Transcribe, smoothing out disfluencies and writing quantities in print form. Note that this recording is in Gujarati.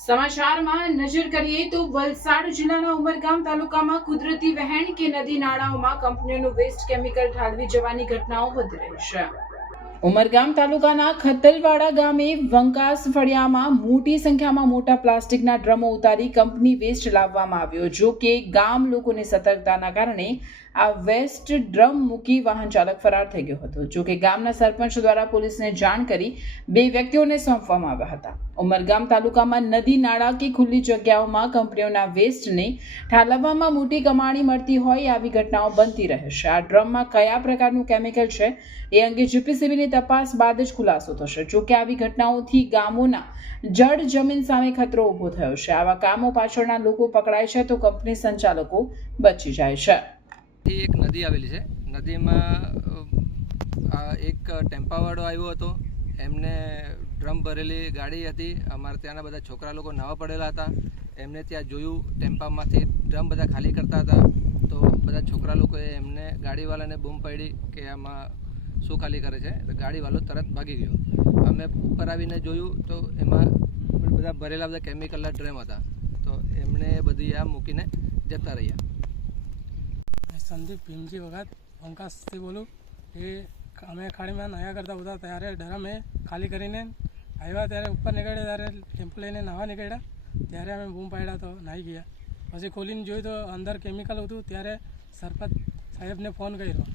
સમાચારમાં નજર કરીએ તો વલસાડ જિલ્લાના ઉમરગામ તાલુકામાં કુદરતી વહેણ કે નદી નાળાઓમાં કંપનીઓનું વેસ્ટ કેમિકલ ઠાલવી જવાની ઘટનાઓ વધી રહી છે। ઉમરગામ તાલુકાના ખતલવાડા ગામે વંકાસ ફળિયામાં મોટી સંખ્યામાં મોટા પ્લાસ્ટિકના ડ્રમો ઉતારી કંપની વેસ્ટ લાવવામાં આવ્યો। જો કે ગામ લોકોની સતર્કતાના કારણે આ વેસ્ટ ડ્રમ મૂકી વાહન ચાલક ફરાર થઈ ગયો હતો। જો કે ગામના સરપંચ દ્વારા પોલીસને જાણ કરી 2 વ્યક્તિઓને સોંપવામાં આવ્યા હતા। ઉમરગામ તાલુકામાં નદી નાળા કે ખુલ્લી જગ્યાઓમાં કંપનીઓના વેસ્ટને ઠાલવવામાં મોટી કમાણી મળતી હોય આવી ઘટનાઓ બનતી રહે છે। આ ડ્રમમાં કયા પ્રકારનું કેમિકલ છે એ અંગે જીપીસીબીની તપાસ બાદ જ ખુલાસો થશે। જો કે આવી ઘટનાઓથી ગામોના જળ જમીન સામે ખતરો ઊભો થયો છે। આવા કામો પાછળના લોકો પકડાય છે તો કંપની સંચાલકો બચી જાય છે। એક નદી આવેલી છે। નદીમાં એક ટેમ્પાવાળો આવ્યો હતો, એમને ડ્રમ ભરેલી ગાડી હતી। અમારે ત્યાંના બધા છોકરા લોકો નાવા પડેલા હતા, એમને ત્યાં જોયું ટેમ્પામાંથી ડ્રમ બધા ખાલી કરતા હતા તો બધા છોકરા લોકોએ એમને ગાડીવાળાને બૂમ પાડી કે આમાં શું ખાલી કરે છે। ગાડીવાળો તરત ભાગી ગયો। અમે ઉપર આવીને જોયું તો એમાં બધા ભરેલા બધા કેમિકલના ડ્રમ હતા તો એમને બધી આ મૂકીને જતા રહ્યા। संदीप भीमजी वगत वंकास से बोलूँ ये અમે ખાડીમાં નાયા કરતા હતા ત્યારે ડરમ એ ખાલી કરીને આવ્યા ત્યારે ઉપર નીકળ્યા ત્યારે ટેમ્પો લઈને નાવા નીકળ્યા ત્યારે અમે બૂમ પાડ્યા તો નાહી ગયા। પછી ખોલીને જોયું તો અંદર કેમિકલ હતું ત્યારે સરપંચ સાહેબને ફોન કર્યો